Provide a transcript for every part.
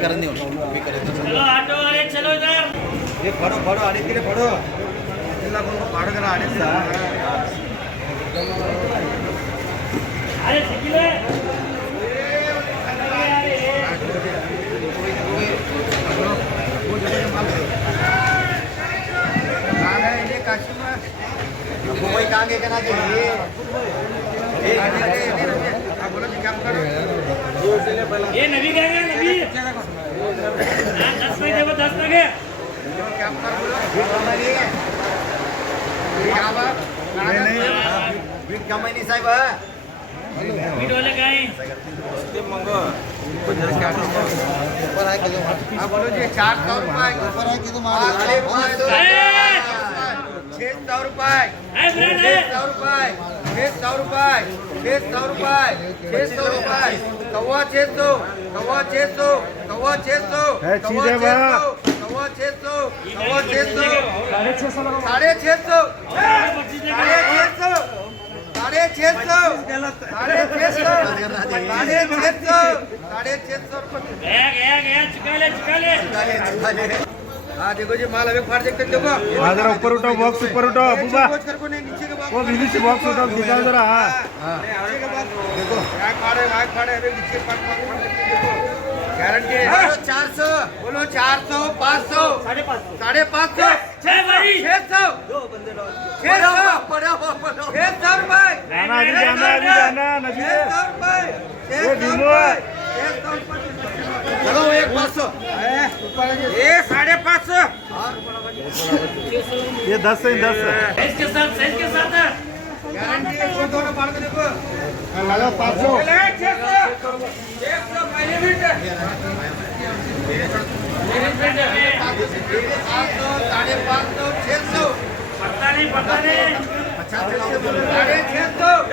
करण देऊ चलो ऑटो वाले चलो इधर हे फडो फडो आणि तिकडे फडो तिला कोण फाड करा आणि अरे शिकिले मुंबई कहाँ गए कहना चाहिए ये नबी गए नबी 10 में देखो 10 में गए कमाई साहेब मीट वाले काय बोलो जी 400 रुपये ऊपर है कि तुम 600 रुपये 600 रुपये 600 रुपये 600 रुपये 600 रुपये कौवा 600 कौवा 600 कौवा 600 कौवा 600 कौवा 600 साढ़े 600 साढ़े 600 गया चुका ले हाँ देखो जी माल अभी फाड़ देखते देखो जरा ऊपर उठाओ बॉक्स ऊपर उठाओ अबूबा नीचे के वो बीबी से बॉक्स उठाओ दिखाओ जरा देखो फाड़े अभी नीचे देखो गारंटी है 400 बोलो 400 500 550 600 चलो एक 500 ये 550 ये 10 से 10 साइज के साथ गारंटी है को दोनों फाड़ के देखो लगा 500 पता नहीं 650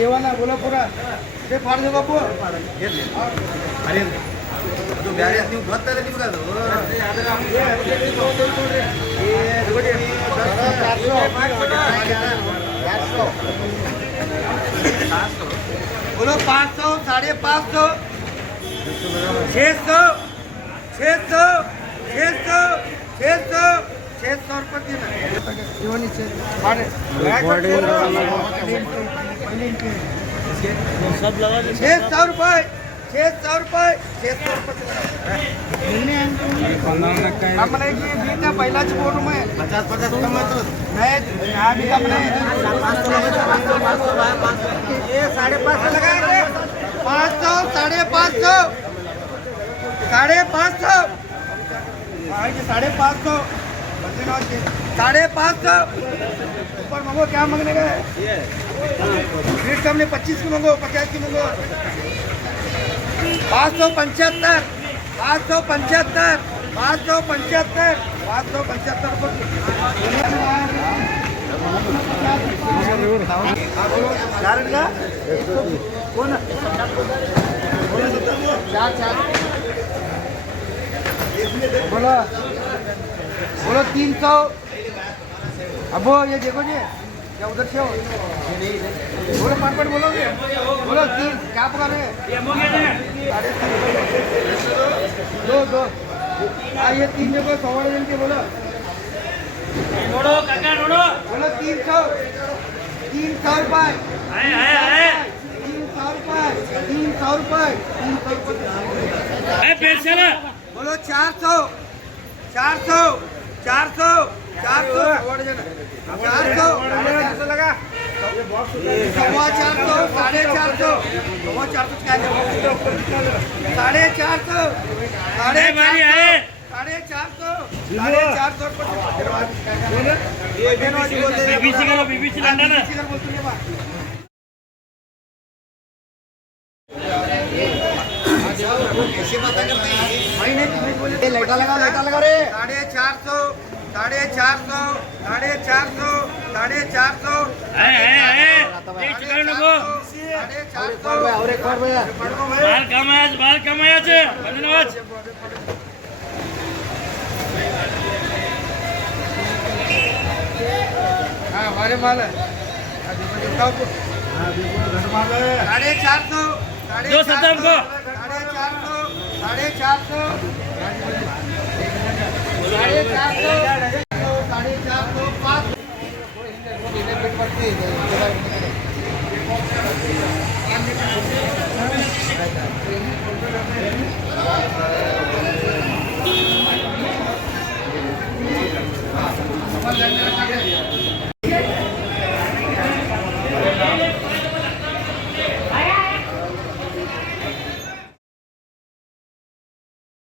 येवाना बोला पूरा ते फाड़ दो बापू अरे तो ब्यारे ನೀವು ಗೊತ್ತಲ್ಲ ನಿಮಗೆ ಅದು बोलो 500 550 600 600 600 600 600 रुपये सब लगा 600 रुपये 600 रुपये 600 रुपये बीटा पहिला बोल रहा मैं 50 कम है तो नहीं अभी कम नहीं ये 550 लगाएंगे 500 550 550 550 ऊपर मंगो क्या मांगने का रेट कम नहीं 25 की मंगो 50 की मंगो 575 रुपये कौन बोलो बोलो 300 अब ये देखो जी क्या उधर से हो बोलो 5 बोलोगे बोलो 3 क्या पका रहे दो ये 3 जगह 100 जन के बोलो नोड़ो काका नोड़ो बोलो 300 रुपये 300 रुपये बोलो 400 लगा 450 450 बीबीसी लंडन लाइटा लगा रे 450 बाल कमाया धन्यवाद। हमारे माल है हाँ देखो घर माल है 450 दो सत्तर को 450 5